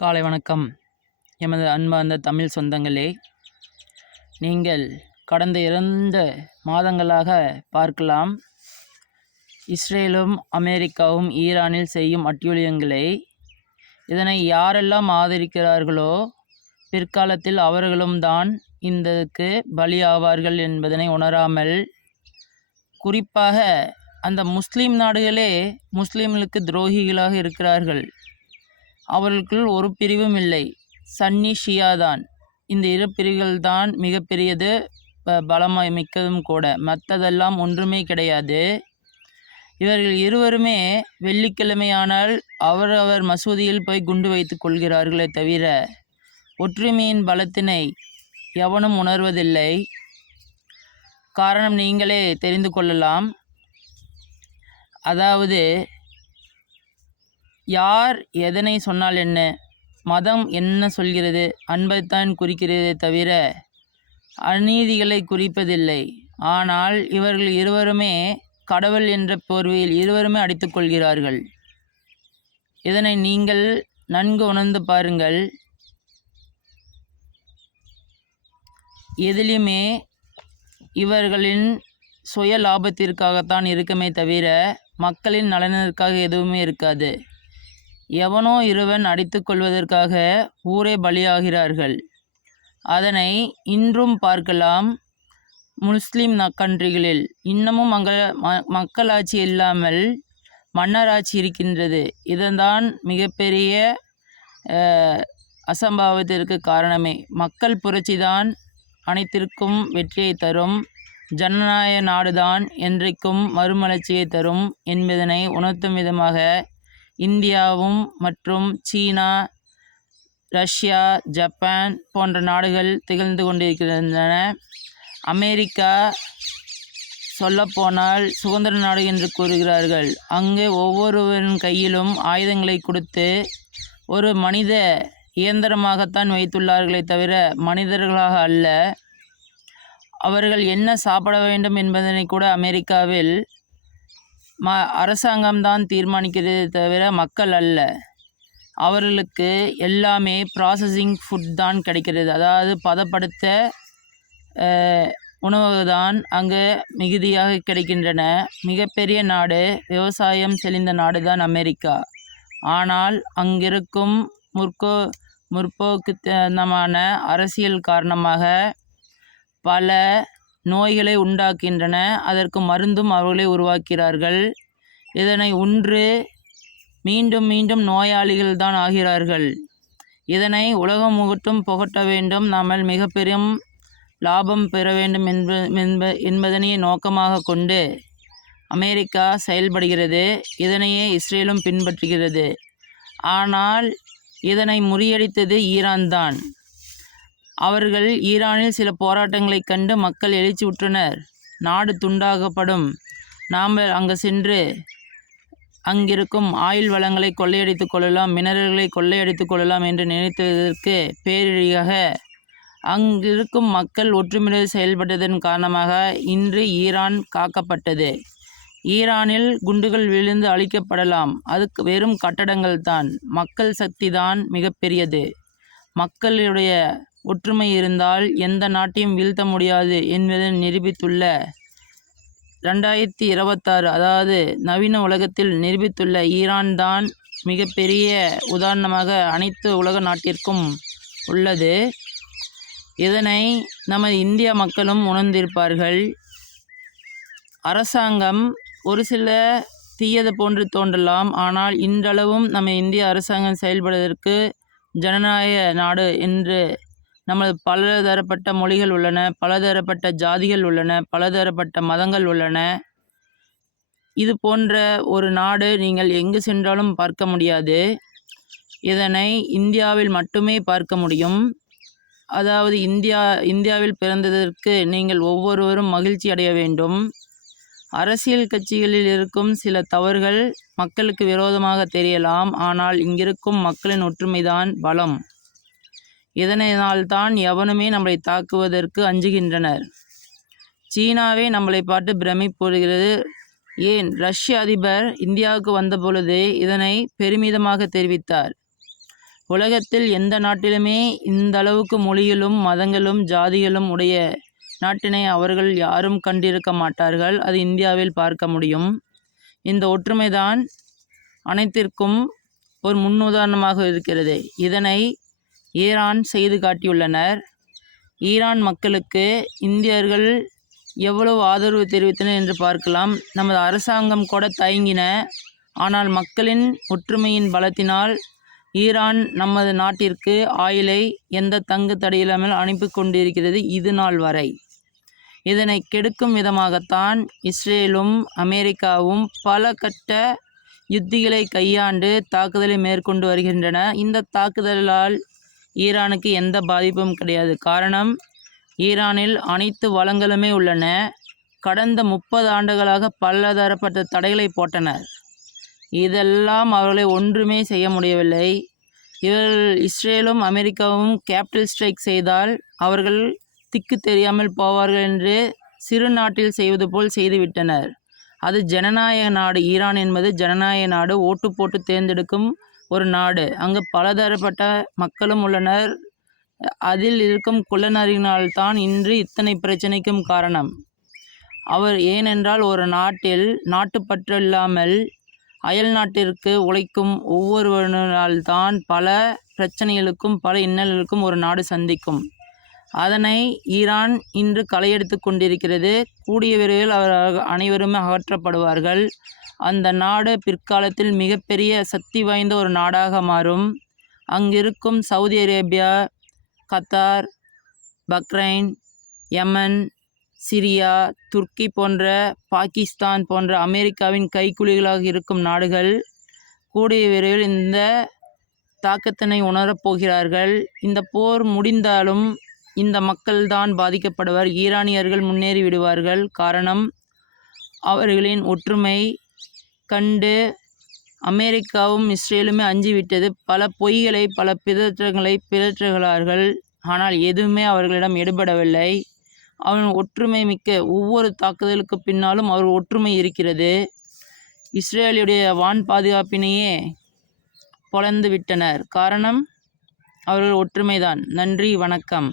காலை வணக்கம். எமது அன்பார்ந்த தமிழ் சொந்தங்களே, நீங்கள் கடந்த 2 மாதங்களாக பார்க்கலாம், இஸ்ரேலும் அமெரிக்காவும் ஈரானில் செய்யும் அட்டூழியங்களை. இதனை யாரெல்லாம் ஆதரிக்கிறார்களோ பிற்காலத்தில் அவர்களும் தான் இதற்கு பலியாவார்கள் என்பதனை உணராமல், குறிப்பாக அந்த முஸ்லீம் நாடுகளே முஸ்லீம்களுக்கு துரோகிகளாக இருக்கிறார்கள். அவர்களுக்குள் ஒரு பிரிவும் இல்லை, சன்னி ஷியா தான். இந்த 2 பிரிவுகள்தான் மிகப்பெரியது, பலமாய் மிக்கதும் கூட. மற்றதெல்லாம் ஒன்றுமே கிடையாது. இவர்கள் இருவருமே வெள்ளிக்கிழமையானால் அவரவர் மசூதியில் போய் குண்டு வைத்து கொள்கிறார்களே தவிர ஒற்றுமையின் பலத்தினை எவனும் உணர்வதில்லை. காரணம் நீங்களே தெரிந்து கொள்ளலாம். அதாவது, யார் எதனை சொன்னால் என்ன, மதம் என்ன சொல்கிறது, அன்பைத்தான் குறிக்கிறதே தவிர அநீதிகளை குறிப்பதில்லை. ஆனால் இவர்கள் இருவருமே கடவுள் என்ற போர்வையில் இருவருமே அடித்து கொள்கிறார்கள். இதனை நீங்கள் நன்கு உணர்ந்து பாருங்கள். எதிலுமே இவர்களின் சுய லாபத்திற்காகத்தான் இருக்குமே தவிர மக்களின் நலனிற்காக எதுவுமே இருக்காது. எவனோ இருவன் அடித்து கொள்வதற்காக ஊரே பலியாகிறார்கள். அதனை இன்றும் பார்க்கலாம். முஸ்லீம் கண்ட்ரிகளில் இன்னமும் அங்கே மக்களாட்சி இல்லாமல் மன்னராட்சி இருக்கின்றது. இதன்தான் மிகப்பெரிய அசம்பாவத்திற்கு காரணமே. மக்கள் புரட்சி தான் அனைத்திற்கும் வெற்றியை தரும், ஜனநாயக நாடுதான் என்றைக்கும் மறுமலர்ச்சியை தரும் என்பதனை உணர்த்தும் விதமாக இந்தியாவும் மற்றும் சீனா, ரஷ்யா, ஜப்பான் போன்ற நாடுகள் திகழ்ந்து கொண்டிருக்கின்றன. அமெரிக்கா சொல்லப்போனால் சுதந்திர நாடு என்று கூறுகிறார்கள். அங்கு ஒவ்வொருவரின் கையிலும் ஆயுதங்களை கொடுத்து ஒரு மனித இயந்திரமாகத்தான் வைத்துள்ளார்களே தவிர மனிதர்களாக அல்ல. அவர்கள் என்ன சாப்பிட வேண்டும் என்பதனை கூட அமெரிக்காவில் அரசாங்கம்தான் தீர்மானிக்கிறதே தவிர மக்கள் அல்ல. அவர்களுக்கு எல்லாமே ப்ராசஸிங் ஃபுட் தான் கிடைக்கிறது. அதாவது பதப்படுத்த உணவு தான் அங்கு மிகுதியாக கிடைக்கின்றன. மிகப்பெரிய நாடு, விவசாயம் செழிந்த நாடு தான் அமெரிக்கா. ஆனால் அங்கிருக்கும் முற்போக்குத்தனமான அரசியல் காரணமாக பல நோய்களை உண்டாக்கின்றன. அதற்கு மருந்தும் அவர்களே உருவாக்கிறார்கள். இதனை உண்டு மீண்டும் மீண்டும் நோயாளிகள் தான் ஆகிறார்கள். இதனை உலகம் முகட்டும் புகட்ட வேண்டும், நாமல் மிக பெரும் லாபம் பெற வேண்டும் என்பதனையே நோக்கமாக கொண்டு அமெரிக்கா செயல்படுகிறது. இதனையே இஸ்ரேலும் பின்பற்றுகிறது. ஆனால் இதனை முறியடித்தது ஈரான் தான். அவர்கள் ஈரானில் சில போராட்டங்களை கண்டு மக்கள் எழுச்சி உற்றனர். நாடு துண்டாகப்படும், நாம் அங்கு சென்று அங்கிருக்கும் ஆயுள் வளங்களை கொள்ளையடித்து கொள்ளலாம், மினரல்களை கொள்ளையடித்து கொள்ளலாம் என்று நினைத்ததற்கு பேரிழியாக அங்கிருக்கும் மக்கள் ஒற்றுமையுடன் செயல்பட்டதன் காரணமாக இன்று ஈரான் காக்கப்பட்டது. ஈரானில் குண்டுகள் விழுந்து அழிக்கப்படலாம், அதுக்கு வெறும் கட்டடங்கள் தான். மக்கள் சக்தி தான் மிகப்பெரியது. மக்களுடைய ஒற்றுமை இருந்தால் எந்த நாட்டையும் வீழ்த்த முடியாது என்பதை நிரூபித்துள்ள 2026, அதாவது நவீன உலகத்தில் நிரூபித்துள்ள ஈரான் தான் மிகப்பெரிய உதாரணமாக அனைத்து உலக நாட்டிற்கும் உள்ளது. இதனை நமது இந்திய மக்களும் உணர்ந்திருப்பார்கள். அரசாங்கம் ஒரு சில தீயது போன்று தோன்றலாம், ஆனால் இன்றளவும் நம்ம இந்திய அரசாங்கம் செயல்படுவதற்கு ஜனநாயக நாடு என்று நமது பலதரப்பட்ட மொழிகள் உள்ளன, பலதரப்பட்ட ஜாதிகள் உள்ளன, பலதரப்பட்ட மதங்கள் உள்ளன. இது போன்ற ஒரு நாடு நீங்கள் எங்கு சென்றாலும் பார்க்க முடியாது. இதனை இந்தியாவில் மட்டுமே பார்க்க முடியும். அதாவது இந்தியாவில் பிறந்ததற்கு நீங்கள் ஒவ்வொருவரும் மகிழ்ச்சி அடைய வேண்டும். அரசியல் கட்சிகளில் இருக்கும் சில தவறுகள் மக்களுக்கு விரோதமாக தெரியலாம், ஆனால் இங்கிருக்கும் மக்களின் ஒற்றுமைதான் பலம். இதனால்தான் எவனுமே நம்மளை தாக்குவதற்கு அஞ்சுகின்றனர். சீனாவே நம்மளை பார்த்து பிரமிப்படுகிறது. ஏன், ரஷ்ய அதிபர் இந்தியாவுக்கு வந்த பொழுது இதனை பெருமிதமாக தெரிவித்தார். உலகத்தில் எந்த நாட்டிலுமே இந்த அளவுக்கு மொழிகளும் மதங்களும் ஜாதிகளும் உடைய நாட்டினை அவர்கள் யாரும் கண்டிருக்க மாட்டார்கள். அது இந்தியாவில் பார்க்க முடியும். இந்த ஒற்றுமைதான் அனைத்திற்கும் ஒரு முன்னுதாரணமாக இருக்கிறது. இதனை ஈரான் செய்து காட்டியுள்ளனர். ஈரான் மக்களுக்கு இந்தியர்கள் எவ்வளவு ஆதரவு தெரிவித்தனர் என்று பார்க்கலாம். நமது அரசாங்கம் கூட தயங்கின. ஆனால் மக்களின் ஒற்றுமையின் பலத்தினால் ஈரான் நமது நாட்டிற்கு ஆயிலை எந்த தங்கு தடையில்லாமல் அனுப்பி கொண்டிருக்கிறது இது நாள் வரை. இதனை கெடுக்கும் விதமாகத்தான் இஸ்ரேலும் அமெரிக்காவும் பல கட்ட யுத்திகளை கையாண்டு தாக்குதலை மேற்கொண்டு வருகின்றன. இந்த தாக்குதலால் ஈரானுக்கு எந்த பாதிப்பும் கிடையாது. காரணம், ஈரானில் அனைத்து வளங்களுமே உள்ளன. கடந்த 30 ஆண்டுகளாக பலதரப்பட்ட தடைகளை போட்டனர். இதெல்லாம் அவர்களை ஒன்றுமே செய்ய முடியவில்லை. இவர்கள் இஸ்ரேலும் அமெரிக்காவும் கேபிட்டல் ஸ்ட்ரைக் செய்தால் அவர்கள் திக்கு தெரியாமல் போவார்கள் என்று சிறு நாட்டில் செய்வது போல் செய்துவிட்டனர். அது ஜனநாயக நாடு. ஈரான் என்பது ஜனநாயக நாடு. ஓட்டு போட்டு தேர்ந்தெடுக்கும் ஒரு நாடு. அங்கு பலதரப்பட்ட மக்களும் உள்ளனர். அதில் இருக்கும் குள்ளநரியினால்தான் இன்று இத்தனை பிரச்சனைக்கும் காரணம். ஏனென்றால் ஒரு நாட்டில் நாட்டுப்பற்று இல்லாமல் அயல் நாட்டிற்கு உழைக்கும் ஒவ்வொருவரால்தான் பல பிரச்சனைகளுக்கும் பல இன்னல்களுக்கும் ஒரு நாடு சந்திக்கும். அதனை ஈரான் இன்று களையெடுத்து கொண்டிருக்கிறது. கூடிய விரைவில் அவர் அனைவருமே அகற்றப்படுவார்கள். அந்த நாடு பிற்காலத்தில் மிகப்பெரிய சக்தி வாய்ந்த ஒரு நாடாக மாறும். அங்கிருக்கும் சவுதி அரேபியா, கத்தார், பக்ரைன், யமன், சிரியா, துர்க்கி போன்ற, பாகிஸ்தான் போன்ற அமெரிக்காவின் கைக்குலிகளாக இருக்கும் நாடுகள் கூடிய விரைவில் இந்த தாக்கத்தினை உணரப்போகிறார்கள். இந்த போர் முடிந்தாலும் இந்த மக்கள்தான் பாதிக்கப்படுவார். ஈரானியர்கள் முன்னேறி விடுவார்கள். காரணம், அவர்களின் ஒற்றுமை கண்டு அமெரிக்காவும் இஸ்ரேலுமே அஞ்சிவிட்டது. பல பொய்களை பல பிதற்றங்களை பிதற்றுகிறார்கள். ஆனால் எதுவுமே அவர்களிடம் எடுபடவில்லை. அவன் ஒற்றுமை மிக்க ஒவ்வொரு தாக்குதலுக்கு பின்னாலும் அவர் ஒற்றுமை இருக்கிறது. இஸ்ரேலுடைய வான் பாதுகாப்பினையே பொளந்து விட்டனர். காரணம், அவர்கள் ஒற்றுமைதான். நன்றி, வணக்கம்.